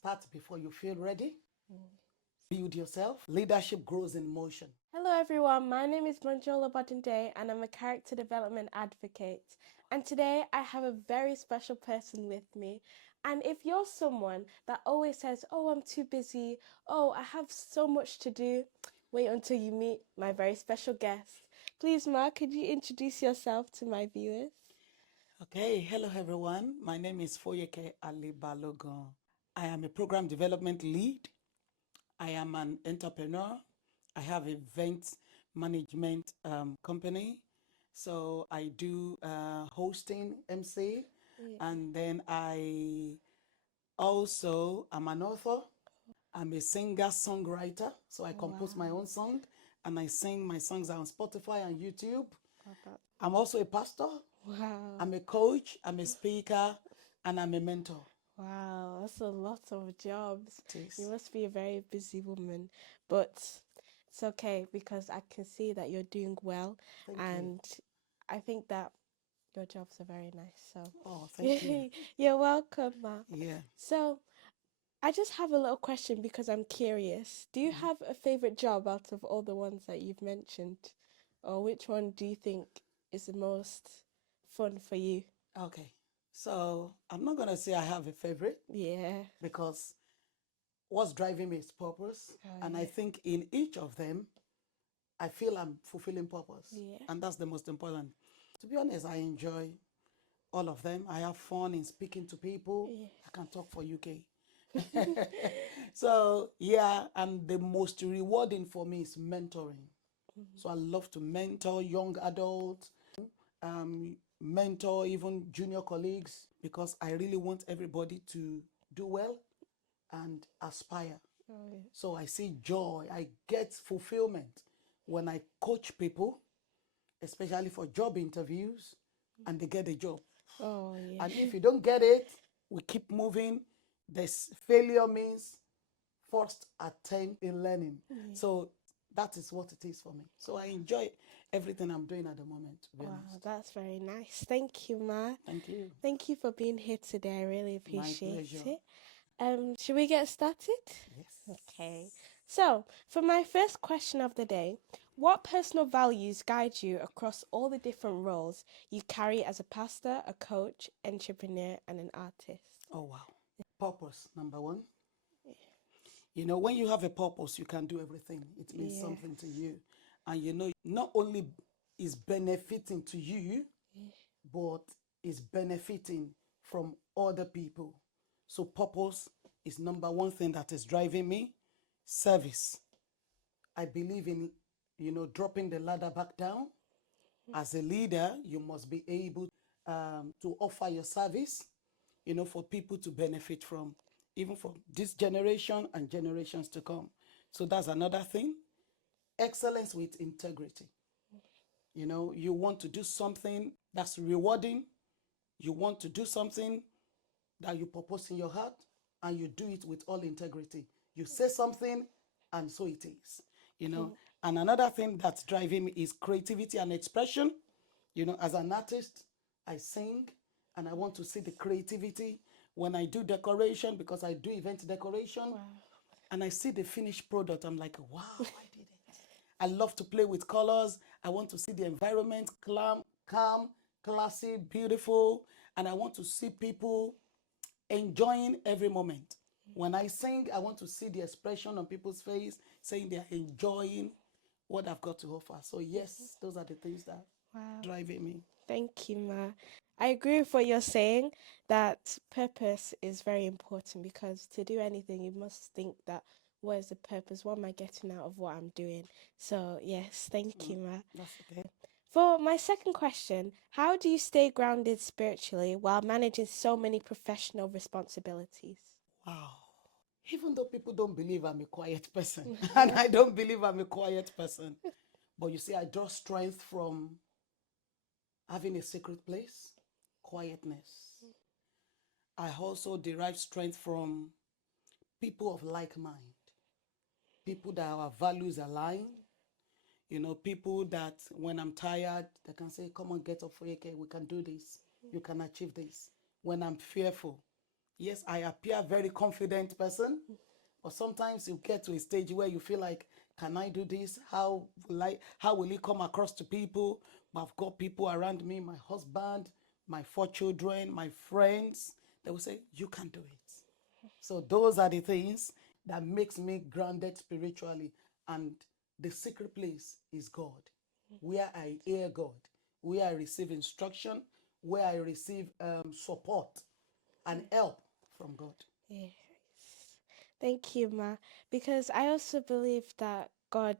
Start before you feel ready. Build yourself. Leadership grows in motion. Hello everyone, my name is Monjola Bodunde and I'm a character development advocate. And today I have a very special person with me. And if you're someone that always says, oh, I'm too busy, oh, I have so much to do, wait until you meet my very special guest. Please, Ma, could you introduce yourself to my viewers? Okay, hello everyone. My name is Foyeke Ali Balogun. I am a program development lead. I am an entrepreneur. I have event management company. So I do hosting, MC, and then I also am an author. I'm a singer-songwriter. So I compose my own song and I sing my songs on Spotify and YouTube. I'm also a pastor. Wow. I'm a coach, I'm a speaker, and I'm a mentor. Wow, that's a lot of jobs. It is. You must be a very busy woman, but it's okay because I can see that you're doing well. Thank you. I think that your jobs are very nice. So Oh, thank you. you're welcome, Ma. Yeah. So I just have a little question because I'm curious. Do you have a favorite job out of all the ones that you've mentioned? Or which one do you think is the most fun for you? Okay. So I'm not going to say I have a favorite. Yeah. Because what's driving me is purpose. And I think in each of them, I feel I'm fulfilling purpose. Yeah. And that's the most important. To be honest, I enjoy all of them. I have fun in speaking to people. Yeah. I can talk for UK. So, yeah, and the most rewarding for me is mentoring. So I love to mentor young adults, mentor even junior colleagues, because I really want everybody to do well and aspire. So I see joy, I get fulfillment when I coach people, especially for job interviews, and they get a job. Oh, yeah. And if you don't get it, we keep moving. This failure means first attempt in learning. So that is what it is for me. So I enjoy everything I'm doing at the moment, to be honest. That's very nice. Thank you, Ma. Thank you. Thank you for being here today. I really appreciate pleasure. it. Should we get started? Yes. Okay. So, for my first question of the day, what personal values guide you across all the different roles you carry as a pastor, a coach, entrepreneur, and an artist? Oh, wow. Purpose, number one. You know, when you have a purpose, you can do everything. It means something to you. And you know, not only is benefiting to you, but is benefiting from other people. So purpose is number one thing that is driving me. Service. I believe in, dropping the ladder back down. As a leader, you must be able to offer your service, for people to benefit from, even for this generation and generations to come. So that's another thing. Excellence with integrity. You want to do something that's rewarding. You want to do something that you purpose in your heart, and you do it with all integrity. You say something, and so it is. And another thing that's driving me is creativity and expression. As an artist, I sing, and I want to see the creativity when I do decoration, because I do event decoration. And I see the finished product. I'm like, wow, I did it. I love to play with colors. I want to see the environment calm, classy, beautiful. And I want to see people enjoying every moment. When I sing, I want to see the expression on people's face, saying they're enjoying what I've got to offer. So yes, those are the things that driving me. Thank you, Ma. I agree with what you're saying, that purpose is very important, because to do anything, you must think that, what is the purpose? What am I getting out of what I'm doing? So yes, thank you, Ma. That's okay. For my second question, how do you stay grounded spiritually while managing so many professional responsibilities? Wow. Even though people don't believe I'm a quiet person, and I don't believe I'm a quiet person, but you see, I draw strength from having a sacred place, quietness. I also derive strength from people of like mind, people that our values align, people that when I'm tired, they can say, come on, get up, Foyeke, we can do this. You can achieve this. When I'm fearful, Yes, I appear a very confident person, but sometimes you get to a stage where you feel like, can I do this? How will it come across to people? But I've got people around me, my husband, my 4 children, my friends. They will say, you can do it. So those are the things that makes me grounded spiritually. And the secret place is God, where I hear God, where I receive instruction, where I receive support and help from God. Yes. Thank you, Ma. Because I also believe that God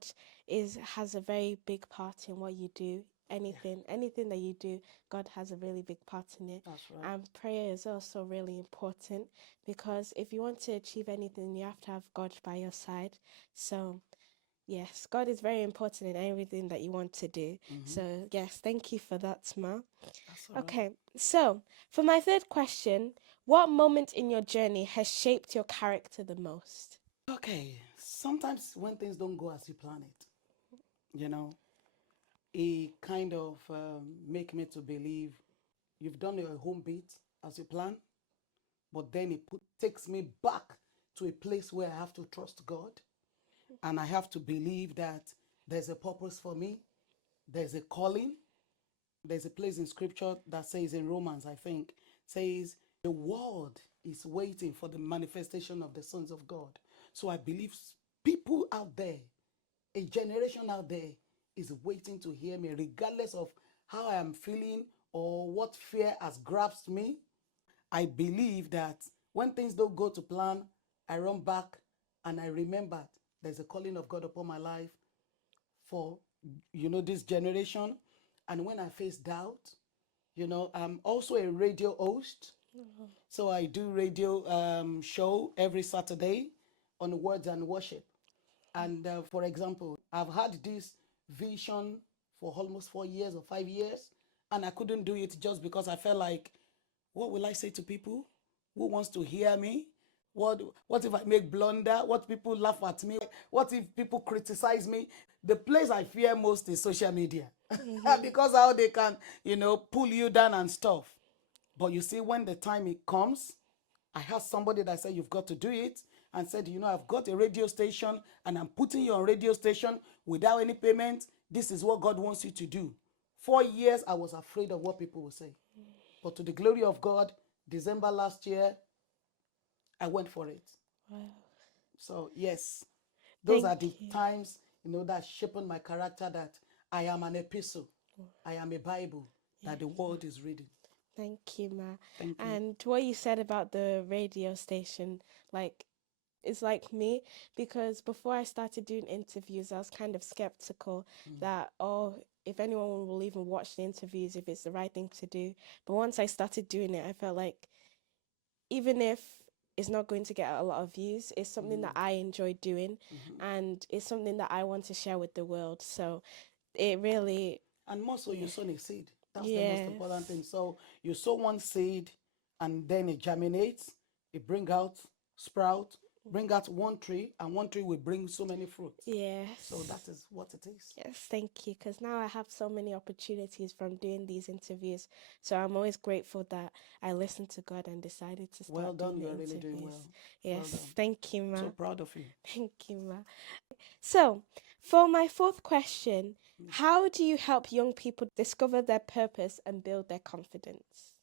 has a very big part in what you do. Anything that you do, God has a really big part in it. That's right. And prayer is also really important, because if you want to achieve anything, you have to have God by your side. So yes, God is very important in everything that you want to do. So yes, thank you for that, Ma. That's all right. Okay, so for my third question, what moment in your journey has shaped your character the most? Okay, sometimes when things don't go as you plan it, it kind of make me to believe you've done your home bit as you plan, but then takes me back to a place where I have to trust God and I have to believe that there's a purpose for me, there's a calling. There's a place in scripture that says in Romans, I think, says the world is waiting for the manifestation of the sons of God. So I believe people out there, a generation out there is waiting to hear me, regardless of how I am feeling or what fear has grasped me. I believe that when things don't go to plan, I run back and I remember there's a calling of God upon my life for this generation. And when I face doubt, I'm also a radio host. So I do radio show every Saturday on Words and Worship. And for example, I've had this vision for almost 4 years or 5 years, and I couldn't do it just because I felt like, what will I say to people? Who wants to hear me? What if I make blunder? What people laugh at me? What if people criticize me? The place I fear most is social media because how they can, pull you down and stuff. But you see, when the time it comes, I had somebody that said, you've got to do it, and said, I've got a radio station and I'm putting you on radio station without any payment. This is what God wants you to do. 4 years, I was afraid of what people would say. But to the glory of God, December last year, I went for it. Wow. So yes, those Thank are the you. times, that shaping my character, that I am an epistle. I am a Bible that the world is reading. Thank you, Ma. Thank you. And what you said about the radio station, it's like me, because before I started doing interviews, I was kind of skeptical that, if anyone will even watch the interviews, if it's the right thing to do. But once I started doing it, I felt like even if it's not going to get a lot of views, it's something that I enjoy doing, and it's something that I want to share with the world. So it really... And more so, you sow a seed. That's the Yes. most important thing. So you sow one seed, and then it germinates, it bring out, sprout, bring out one tree, and one tree will bring so many fruits. Yes. So that is what it is. Yes, thank you. Because now I have so many opportunities from doing these interviews. So I'm always grateful that I listened to God and decided to start Well done. doing You the are really interviews. doing well. Yes, Well done. thank you, Ma. So proud of you. Thank you, Ma. So, for my fourth question, how do you help young people discover their purpose and build their confidence?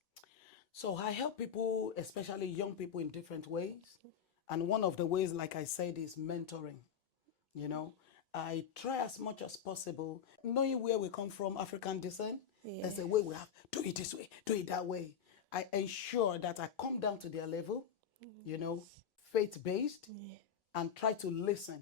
So I help people, especially young people, in different ways. And one of the ways, like I said, is mentoring. I try as much as possible, knowing where we come from, African descent, there's a way we have, do it this way, do it that way. I ensure that I come down to their level, faith-based, and try to listen.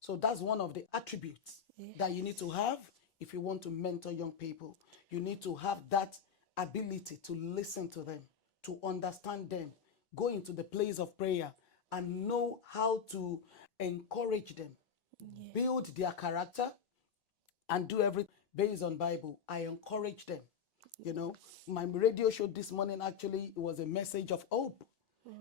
So that's one of the attributes that you need to have if you want to mentor young people. You need to have that ability to listen to them, to understand them, go into the place of prayer and know how to encourage them, build their character, and do everything based on Bible. I encourage them. My radio show this morning, actually, it was a message of hope,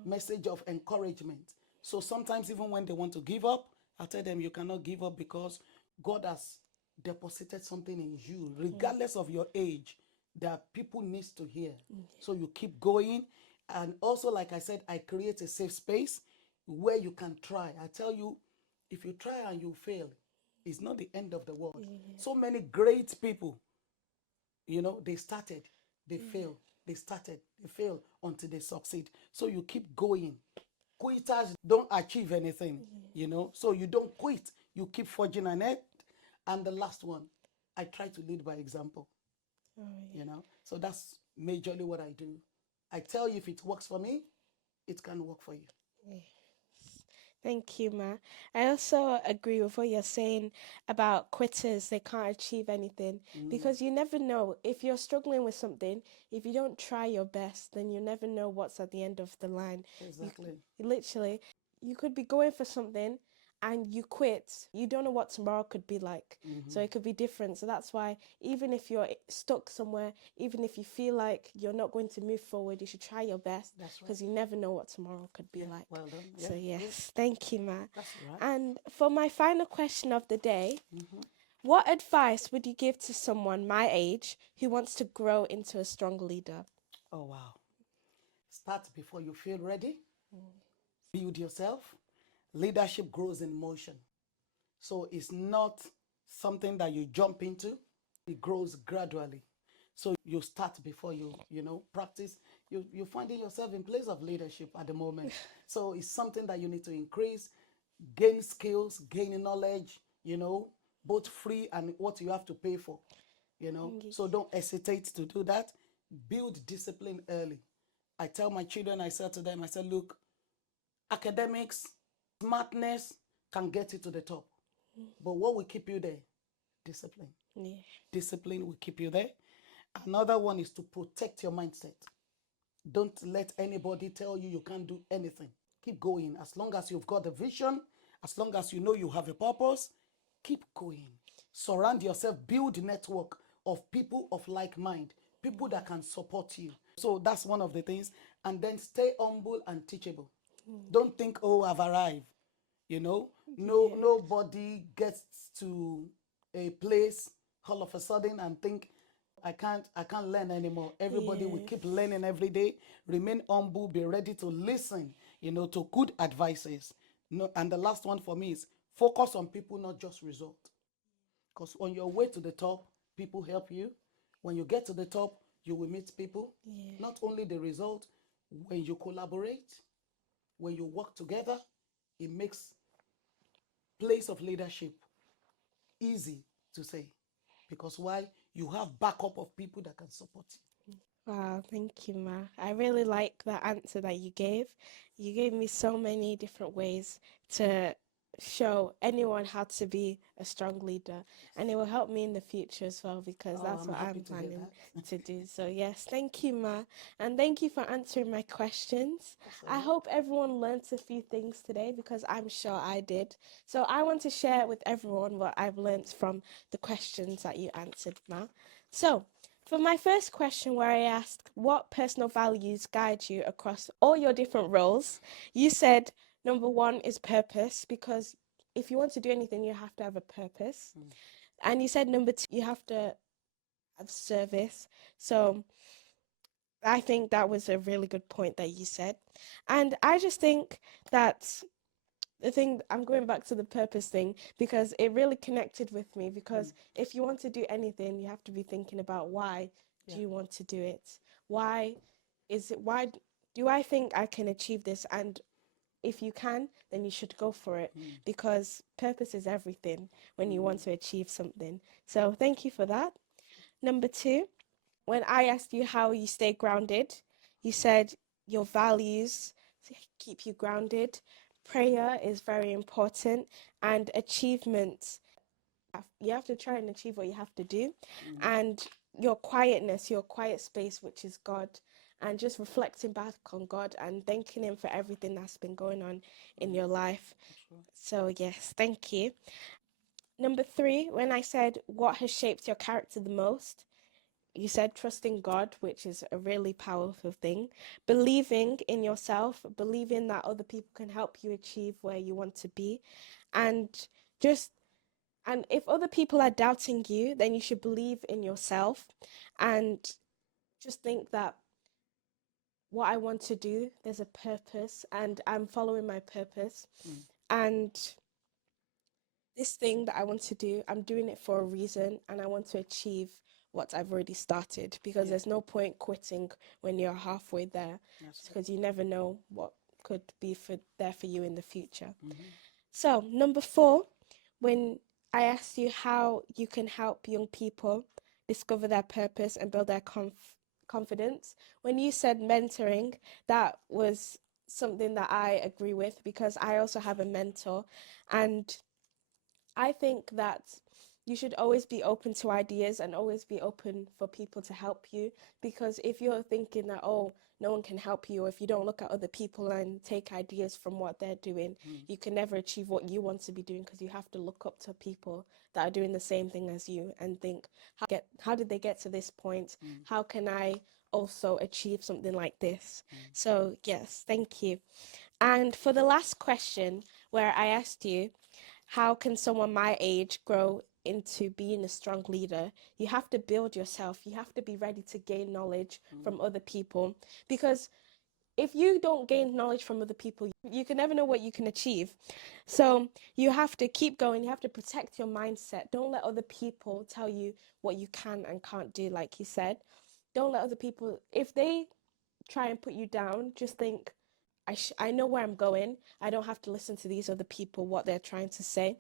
message of encouragement. So sometimes even when they want to give up, I tell them you cannot give up because God has deposited something in you, regardless of your age, that people needs to hear. So you keep going, And also, like I said, I create a safe space where you can try. I tell you, if you try and you fail, it's not the end of the world. So many great people, they started, they fail, they started, they fail until they succeed. So you keep going. Quitters don't achieve anything, so you don't quit, you keep forging ahead. And the last one, I try to lead by example. So that's majorly what I do. I tell you, if it works for me, it can work for you. Thank you, Ma. I also agree with what you're saying about quitters. They can't achieve anything because you never know. If you're struggling with something, if you don't try your best, then you never know what's at the end of the line. Exactly. Literally, you could be going for something and you quit. You don't know what tomorrow could be like. So it could be different. So that's why even if you're stuck somewhere, even if you feel like you're not going to move forward, you should try your best because you never know what tomorrow could be like. Well done. Yeah, So yes, good. thank you, Ma. That's right. And for my final question of the day, what advice would you give to someone my age who wants to grow into a strong leader? Oh, wow. Start before you feel ready. Build yourself. Leadership grows in motion. So it's not something that you jump into. It grows gradually. So you start before you practice. You're finding yourself in place of leadership at the moment. So it's something that you need to increase, gain skills, gain knowledge, both free and what you have to pay for. So don't hesitate to do that. Build discipline early. I tell my children, I said to them, I said, look, academics, smartness can get you to the top. But what will keep you there? Discipline. Yeah. Discipline will keep you there. Another one is to protect your mindset. Don't let anybody tell you can't do anything. Keep going. As long as you've got the vision, as long as you know you have a purpose, keep going. Surround yourself, build a network of people of like mind, people that can support you. So that's one of the things. And then stay humble and teachable. Don't think, oh, I've arrived. Nobody gets to a place all of a sudden and think, I can't learn anymore. Everybody will keep learning every day. Remain humble, be ready to listen, to good advices. No, and the last one for me is focus on people, not just result. Because on your way to the top, people help you. When you get to the top, you will meet people. Not only the result, when you collaborate, when you work together, it makes place of leadership easy to say. Because why? You have backup of people that can support you. Wow, thank you, Ma. I really like the answer that you gave. You gave me so many different ways to show anyone how to be a strong leader, and it will help me in the future as well because that's what I'm planning to do. So yes, thank you, Ma, and thank you for answering my questions. I hope everyone learnt a few things today because I'm sure I did. So I want to share with everyone what I've learnt from the questions that you answered, Ma. So for my first question, where I asked what personal values guide you across all your different roles, you said number one is purpose, because if you want to do anything, you have to have a purpose. And you said number two, you have to have service. So I think that was a really good point that you said. And I just think that the thing, I'm going back to the purpose thing because it really connected with me, because if you want to do anything, you have to be thinking about why do you want to do it? Why do I think I can achieve this? And if you can, then you should go for it, because purpose is everything when you want to achieve something. So thank you for that. Number two, when I asked you how you stay grounded, you said your values keep you grounded. Prayer is very important, and achievement. You have to try and achieve what you have to do, and your quietness, your quiet space, which is God, and just reflecting back on God and thanking Him for everything that's been going on in your life. So yes, thank you. Number three, when I said what has shaped your character the most, you said trusting God, which is a really powerful thing. Believing in yourself, believing that other people can help you achieve where you want to be. And if other people are doubting you, then you should believe in yourself and just think that what I want to do. There's a purpose, and I'm following my purpose. And this thing that I want to do, I'm doing it for a reason, and I want to achieve what I've already started, because there's no point quitting when you're halfway there, because you never know what could be there for you in the future. So, number 4, when I asked you how you can help young people discover their purpose and build their confidence, when you said mentoring, that was something that I agree with, because I also have a mentor, and I think that you should always be open to ideas and always be open for people to help you, because if you're thinking that, oh, no one can help you, or if you don't look at other people and take ideas from what they're doing, you can never achieve what you want to be doing, because you have to look up to people that are doing the same thing as you and think, how did they get to this point? How can I also achieve something like this? So yes, thank you. And for the last question, where I asked you, how can someone my age grow into being a strong leader? You have to build yourself. You have to be ready to gain knowledge from other people, because if you don't gain knowledge from other people, you can never know what you can achieve. So you have to keep going. You have to protect your mindset. Don't let other people tell you what you can and can't do, like you said. Don't let other people, if they try and put you down, just think, I know where I'm going. I don't have to listen to these other people, what they're trying to say.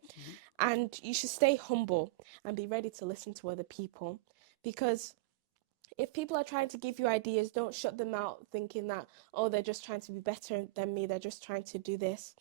And you should stay humble and be ready to listen to other people, because if people are trying to give you ideas, don't shut them out thinking that, oh, they're just trying to be better than me. They're just trying to do this.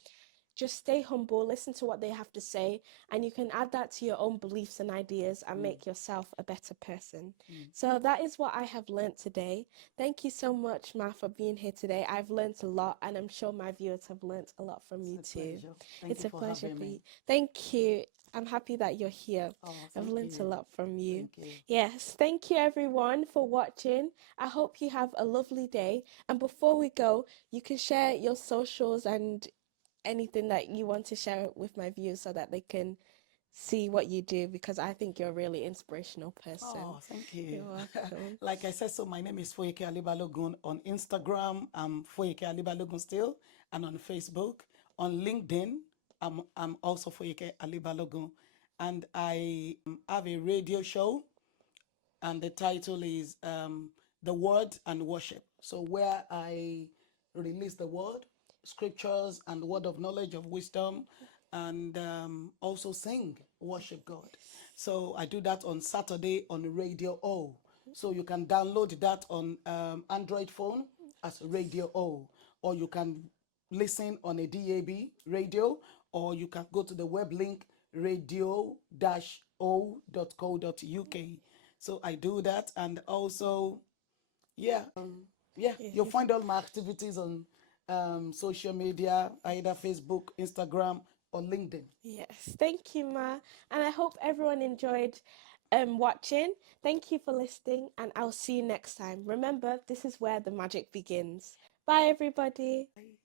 Just stay humble, listen to what they have to say, and you can add that to your own beliefs and ideas and make yourself a better person. So that is what I have learnt today. Thank you so much, Ma, for being here today. I've learnt a lot, and I'm sure my viewers have learnt a lot from you too. It's a pleasure for you. Thank you. I'm happy that you're here. I've learnt a lot from you. Yes, thank you everyone for watching. I hope you have a lovely day. And before we go, you can share your socials and anything that you want to share with my viewers so that they can see what you do, because I think you're a really inspirational person. Oh, thank you. You're welcome. Like I said, so my name is Foyeke Ali Balogun. On Instagram, I'm Foyeke Ali Balogun still, and on Facebook. On LinkedIn, I'm also Foyeke Ali Balogun. And I have a radio show, and the title is The Word and Worship. So where I release the word, scriptures, and word of knowledge, of wisdom, and also sing, worship God. So I do that on Saturday on Radio O. So you can download that on Android phone as Radio O, or you can listen on a DAB radio, or you can go to the web link radio-o.co.uk. So I do that, and also, you'll find all my activities on social media, either Facebook, Instagram, or LinkedIn. Yes, thank you, Ma. And I hope everyone enjoyed watching. Thank you for listening, and I'll see you next time. Remember, this is where the magic begins. Bye, everybody. Bye.